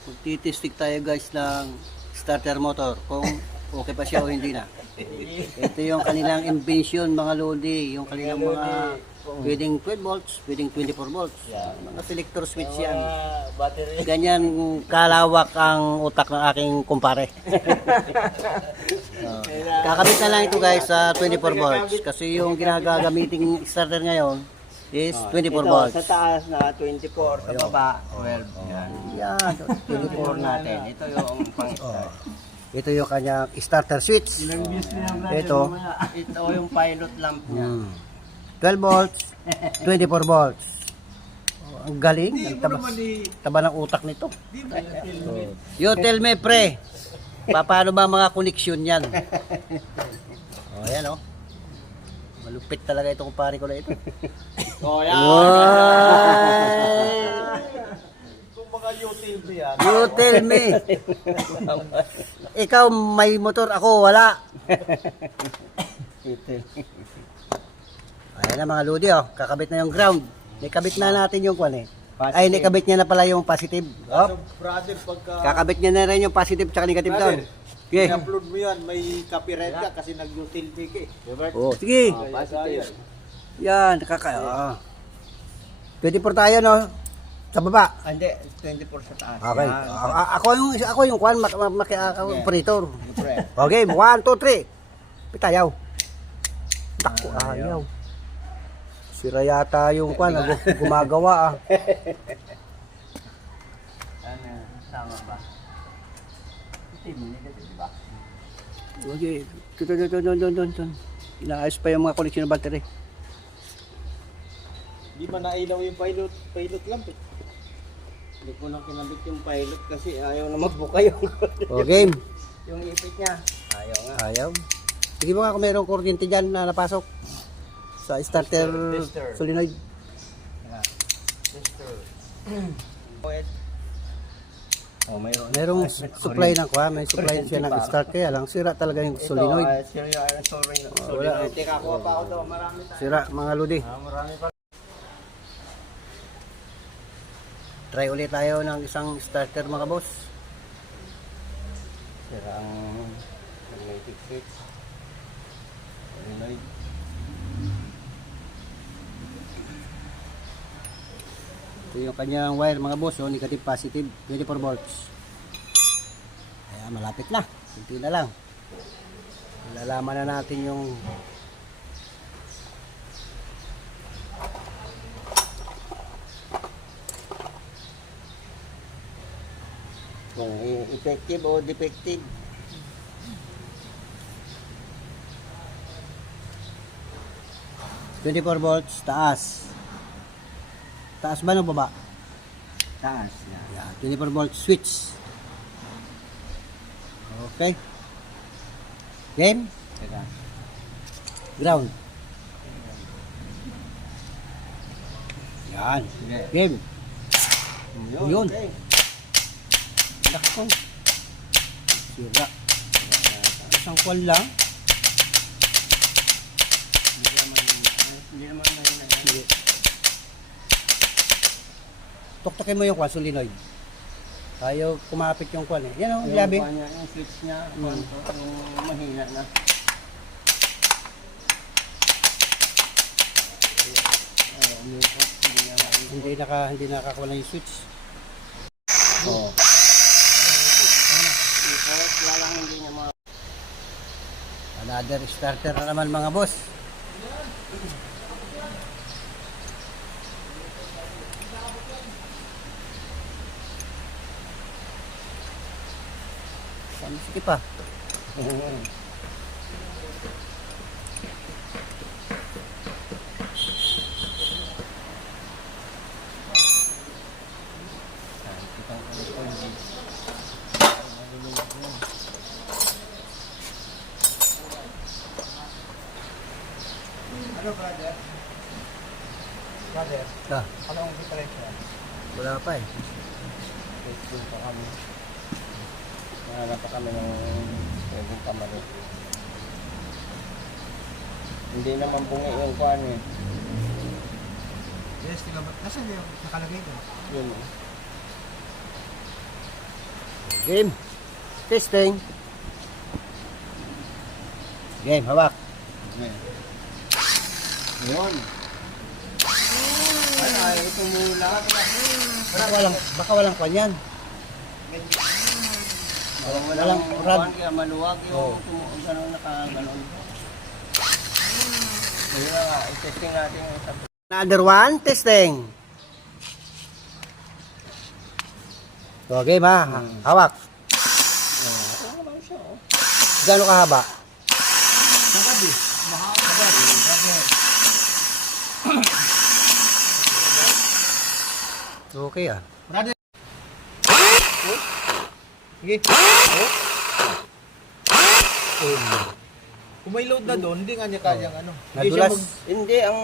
Magtitistik tayo guys ng starter motor kung okay pa siya o hindi na. Ito yung kanilang invention mga lodi, yung kanilang mga pwedeng 12 volts, pwedeng 24 volts. Mga selector switch yan. Battery. Ganyan kalawak ang utak ng aking kumpare. Kakabit na lang ito guys sa 24 volts kasi yung ginagagamiting starter ngayon is 24 volts. Sa taas na 24, sa baba 12. Yan. Yan, 24 natin. Ito yung pang-start. ito yung kanyang starter switch. Ito, Ito yung pilot lamp niya. 12 volts, 24 volts. Oh, ang galing, ang taba ng utak nito. You tell me pre, paano ba mga koneksyon yan? Oh, yan oh. Malupit talaga itong pare ko na ito. Oh, yan. Kung mga utility yan. You tell me. Ikaw may motor, ako wala. Ayan na mga lodi oh, kakabit na yung ground. Nakabit na natin yung kwan eh. Ay, nakabit niya na pala yung positive. Oh, Brother, pagka kakabit niya na rin yung positive tsaka negative down. Okay. in-upload mo yan, may copyright ka kasi nag-utility ka eh. Oh, sige. Positive. Yan, Pwede po tayo no sa baba. Hindi, 24 sa taas. Okay. Yan. Ako yung kwan operator. Siyempre. Okay, 1 2 3. Pitayaw. Takbo ayaw. Sira yata yung kwan, gumagawa ah. Ano, tama ba? Negative ba? Okay, doon. Inaayos pa yung mga koleksyon ng battery. Hindi man nailaw yung pilot lamp eh. Hindi ko na kinabit yung pilot kasi ayaw na magbuka yung Okay. yung ipit niya. Ayaw nga. Ayaw. Sige mo nga kung mayroong kuryente dyan na napasok sa starter Tester. solenoid. Tester. Oh, mayroon. Merong supply ng kwa, may supply siya ng start kaya lang sira talaga yung solenoid. Ito, solenoid. Wala. Teka, kuha pa ako daw. Marami tayo. Sira mga lodi. Marami pa. Try ulit tayo ng isang starter mga boss. Sira ang magnetic switch. Solenoid. Ito yung kanyang wire mga boss, oh, negative positive, 24 volts. Ayan, malapit na. Kunti na lang. Malalaman na natin yung Kung effective o defective. ...24 volts, taas. Taas ba o baba? Taas na. Ayan, 24 volts switch. Okay. Game, Teka. ground. Yan. Sige. Game. Yun. Okay. Nako. Sira. Isang kwan lang. Hindi naman na Sige. Tuktukin mo yung kwan, solenoid. Ayaw kumapit yung kwan eh. Yan o, labi. Yung switch niya, yung mahina na. Hindi nakakuha yung switch. Oo. Wala lang hindi niya mga... Another starter na naman mga boss. Sige pa. Ano brother? Brother, Ah, anong diferensya? wala pa eh. Testing pa kami. Nahanap pa kami ng pwedeng kamali. Hindi naman bungi yung kuhan eh. Yes, tingnan mo. Nasaan yung nakalagay ito? Yun eh. Game. Testing. Game, hawak. Yun. Ay, tumula. Baka walang kwan yan. Walang rad. kaya maluwag yung gano'n nakaganon. Ayun na nga, i-testing natin yung isa. Another one, testing. So, game ha. Hawak. Oo naman siya, oh. Gano'ng kahaba? Okay ah. Sige. Kung may load na doon, hindi nga niya kayang ano. Hindi siya Nadulas. Hindi, ang